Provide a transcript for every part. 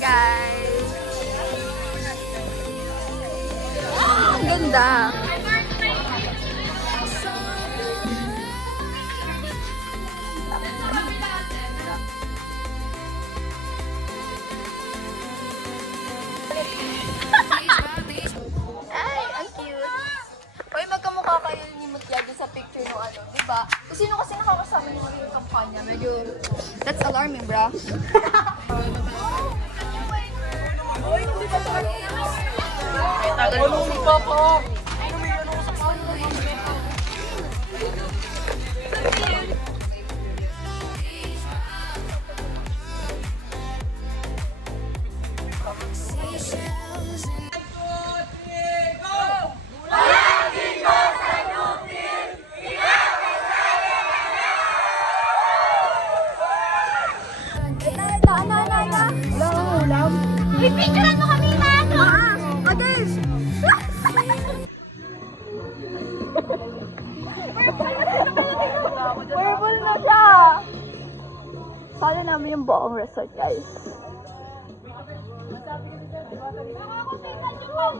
guys! Ang ganda! Ay, ang cute! Uy, magkamukha kayo ni Mutiago sa picture no ano, di ba? Kung sino kasi nakakasama niyo yung kampanya, medyo... That's alarming, bro. Uy, hindi ba sa akin? Tagal mo si Papa! Pipicturean mo kami na ano? Others! Purple na siya! Sana namin yung buong resort, guys.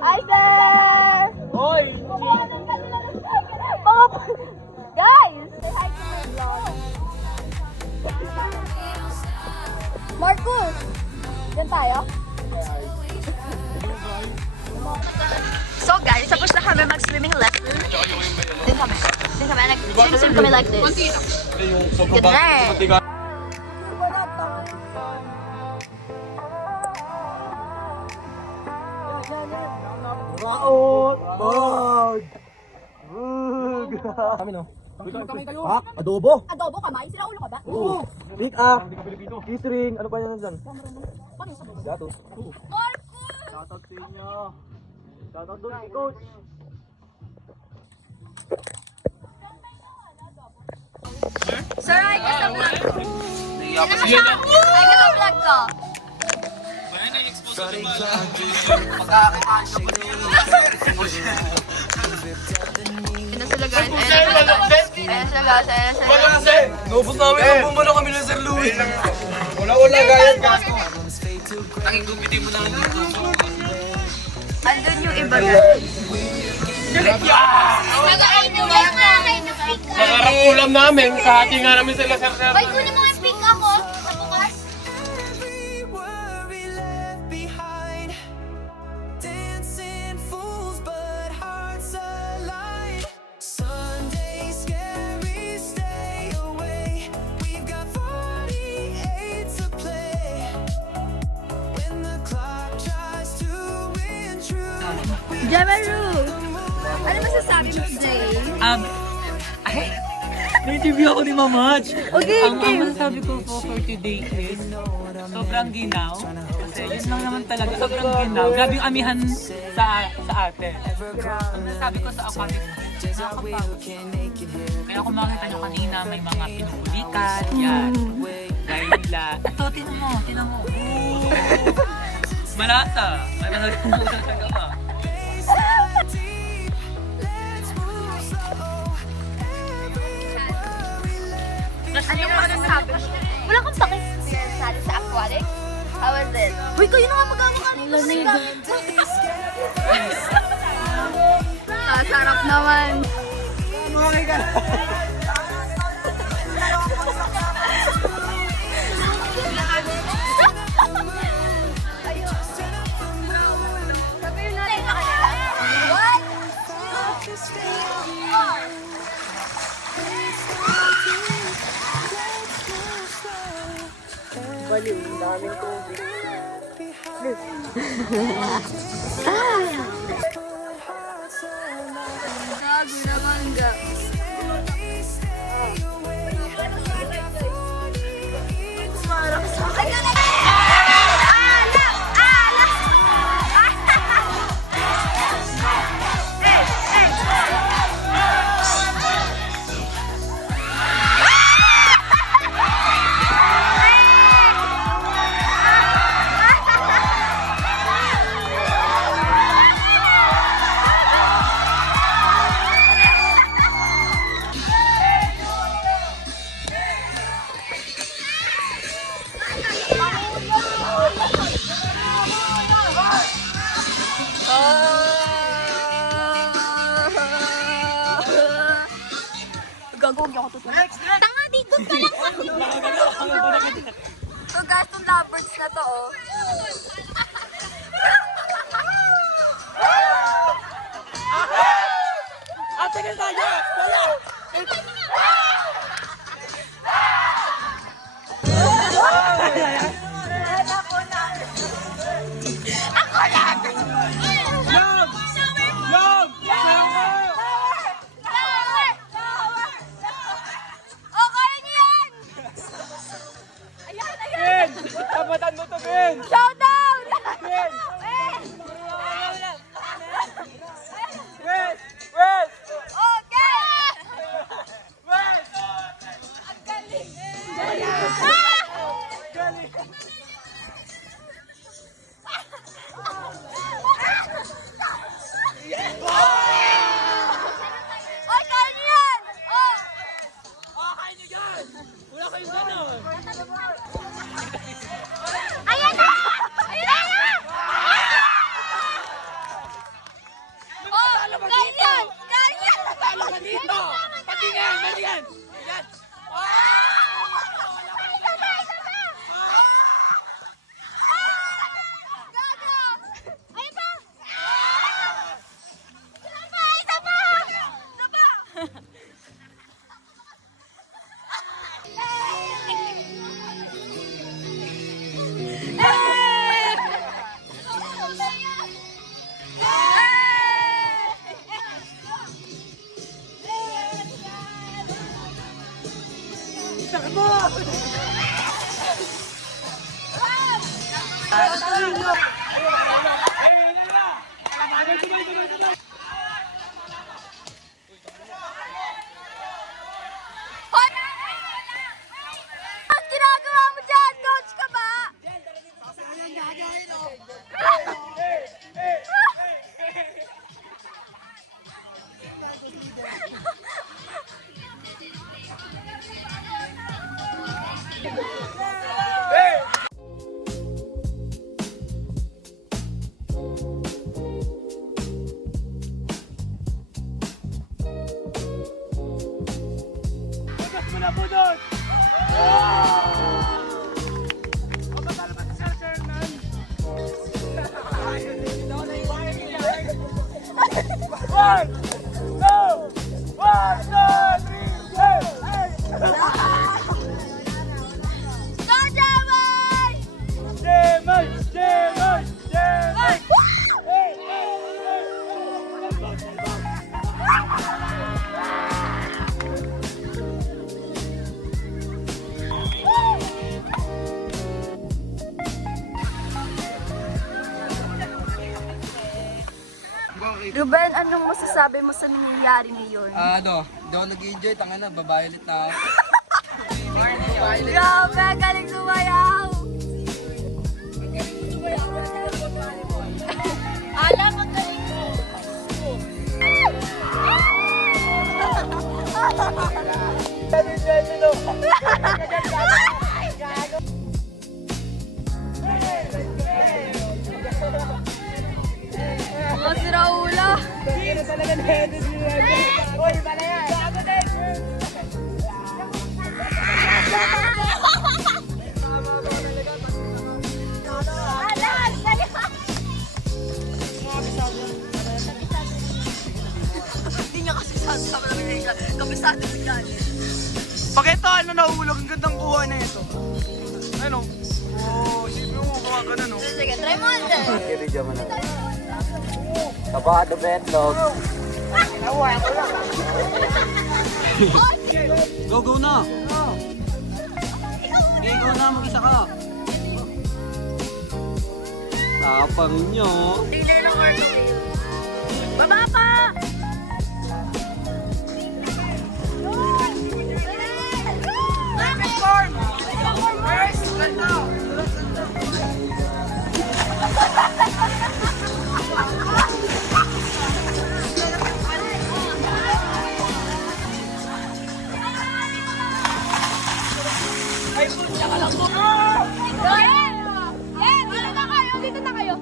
Hi, sir! Hoy! Mga guys! Say hi to my vlog. Marcus! Diyan tayo? So guys, tapos na kami mag-swimming lesson. Din kami. Nag-swim kami like this. Ganda eh. Raot! Bag! Bug! Kami no? Pak! Adobo! Adobo kamay? Sila ulo ka ba? Oo! Pick up! Kisring! Ano pa yan dyan? Gato. Shoutout sa inyo! Shoutout doon kay Coach! Sir, ay ka sa vlog ko. Ay ka sa vlog ko. Ayan sila guys. Ayan sila guys. Nubos namin ang bumalo kami ng Sir Louis. Wala gayat gasto. Tanging gumiti mo na lang dito. Andun yung iba guys. Pangarap ulam namin, kahati nga namin sila sir. Ay, kunin mo yung pick ako sa bukas. Jamaru! Ano masasabi mo today? Na-interview ako ni Mamaj. Okay, Ang masasabi ko po for today is sobrang ginaw. Kasi yun lang naman talaga, sobrang ginaw. Grabe yung amihan sa ate. Ang masasabi ko sa aquatic, nakakapagod. Kaya kung makita nyo kanina, may mga pinupulikan. Yan. Dahil nila, ito, tinan mo. Malasa. May masagawa. Ano yung masasabi mo? Wala kang pakis. Natin sa aquatic? How was it? Uy, kayo na nga magkano-kano. Lamig. Sarap naman. Sabihin natin sa kanila. What? Baliw, daming tubig. Gago naman ga. Parang sa akin. Tanga, dito ka lang sa So guys, itong lovebirds na to, oh. Oh, kaya niyo yan! Ayan! Tapatan mo to, Ben! Showdown! Ben! Eh! Ben! Ben! Okay! Ben! Ang galing! Galing! Oy, kaya niyo yan! Oh! Ayan na! Ayan na! Oh, kaya yan! Kaya yan! Talo ka dito! Patingin! Patingin! Yan! Isa pa! Isa pa! Gago! Ayun pa! Isa pa! Isa pa! Isa pa! Ang ginagawa mo dyan? Coach ka ba? Bagas mo na po doon! Papatalo ba si Sir Sherman? One, two, one, two, three, hey, hey! Go, Jamay! Jemay! Jemay! Jemay! Hey, hey, Ruben, anong masasabi mo sa nangyayari ngayon? Hindi ako nag-enjoy, tanga na, babae ulit na ako. Grabe, galing sumayaw! Alam ang galing ko. Mga siraulo! Alam! Sa'yo! Hindi niya kasi sasabi ng kabisado si Gani. Pakita ano nahulog, ang gandang kuha na ito. Ano? Oh, sipin mo kuha ka na, no? Sige, try mo ulit. Kiri-video mo na. Kabado betlog. Go, go na! Okay, go na, mag-isa ka. Tapang nyo. Dili ng Arno. Baba pa! Dito na kayo! Dito na kayo!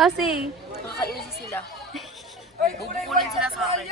Kasi, Makakainis sila. Bubukulan sila sa akin.